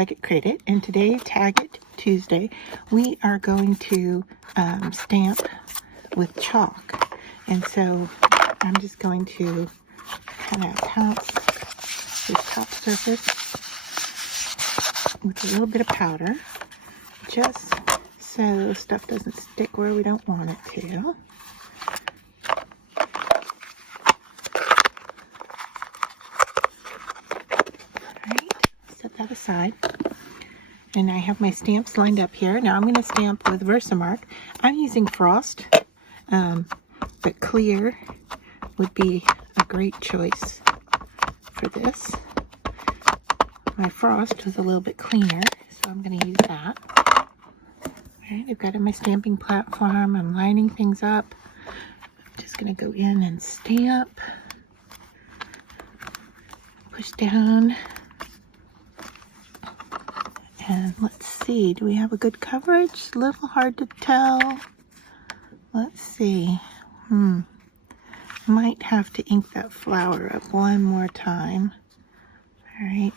Like It Credit, and today, Tag It Tuesday, we are going to stamp with chalk. And so I'm just going to kind of pounce this top surface with a little bit of powder, just so stuff doesn't stick where we don't want it to. Set that aside, and I have my stamps lined up here. Now I'm going to stamp with Versamark. I'm using Frost, but clear would be a great choice for this. My Frost was a little bit cleaner, so I'm going to use that. Alright, I've got my stamping platform. I'm lining things up. I'm just going to go in and stamp, push down. And let's see, do we have a good coverage? A little hard to tell. Let's see. Might have to ink that flower up one more time. All right.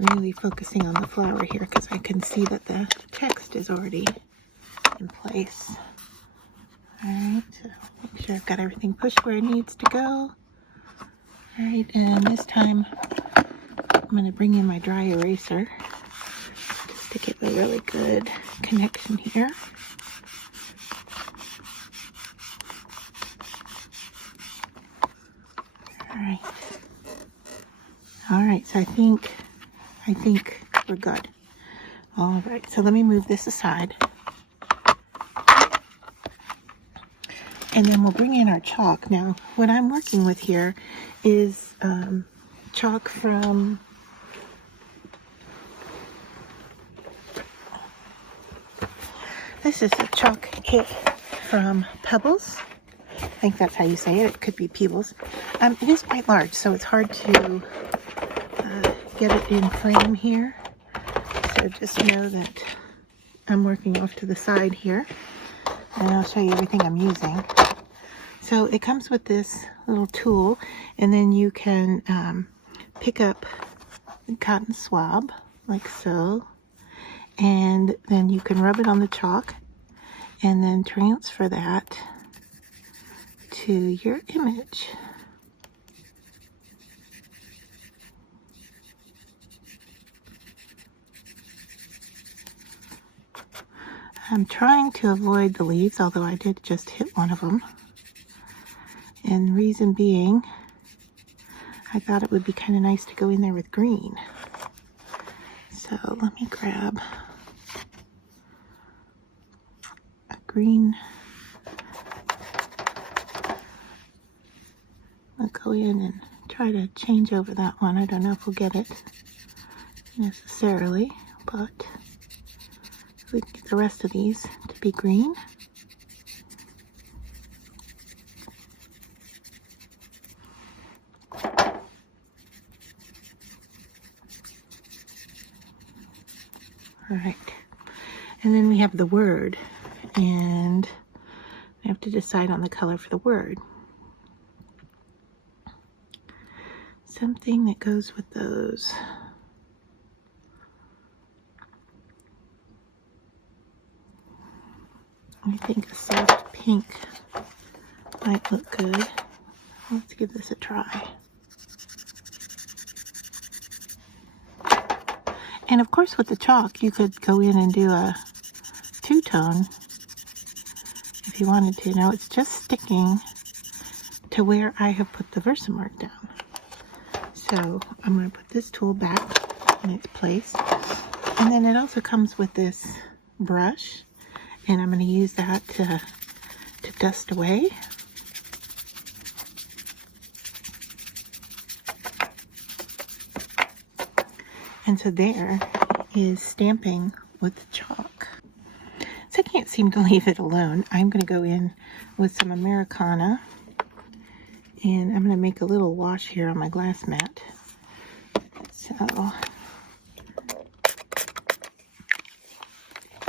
Really focusing on the flower here because I can see that the text is already in place. Alright, so make sure I've got everything pushed where it needs to go. Alright, and this time I'm going to bring in my dry eraser just to get a really good connection here. Alright. Alright, so I think we're good. Alright, so let me move this aside. And then we'll bring in our chalk. Now, what I'm working with here is chalk from this is a chalk kit from Pebbles. I think that's how you say it. It could be Peebles. It is quite large, so it's hard to get it in frame here. So just know that I'm working off to the side here. And I'll show you everything I'm using. So it comes with this little tool, and then you can pick up a cotton swab, like so, and then you can rub it on the chalk, and then transfer that to your image. I'm trying to avoid the leaves, although I did just hit one of them. And reason being, I thought it would be kind of nice to go in there with green. So let me grab a green. I'll go in and try to change over that one. I don't know if we'll get it necessarily, but we can get the rest of these to be green. All right, and then we have the word, and I have to decide on the color for the word. Something that goes with those. I think a soft pink might look good. Let's give this a try. And of course with the chalk, you could go in and do a two-tone if you wanted to. Now it's just sticking to where I have put the Versamark down. So I'm going to put this tool back in its place. And then it also comes with this brush, and I'm going to use that to dust away. And so there is stamping with chalk. So I can't seem to leave it alone. I'm going to go in with some Americana, and I'm going to make a little wash here on my glass mat. So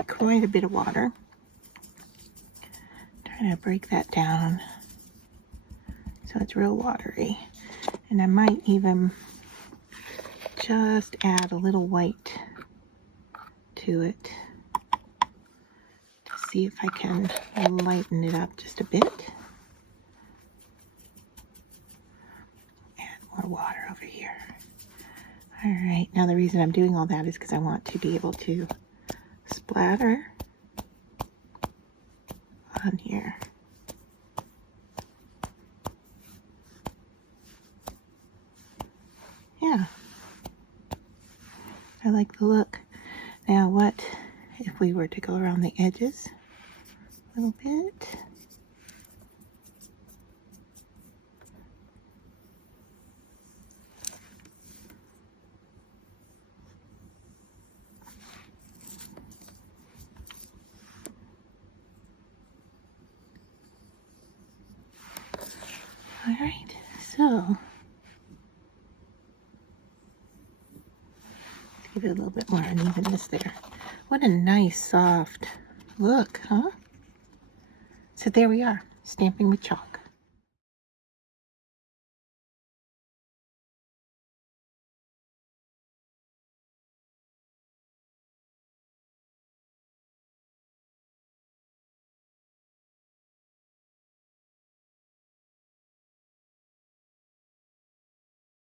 quite a bit of water. Try kind of break that down so it's real watery. And I might even just add a little white to it to see if I can lighten it up just a bit. Add more water over here. All right, now the reason I'm doing all that is because I want to be able to splatter on here. Yeah, I like the look. Now what if we were to go around the edges a little bit? All right, so let's give it a little bit more unevenness there. What a nice soft look, huh? So there we are, stamping with chalk.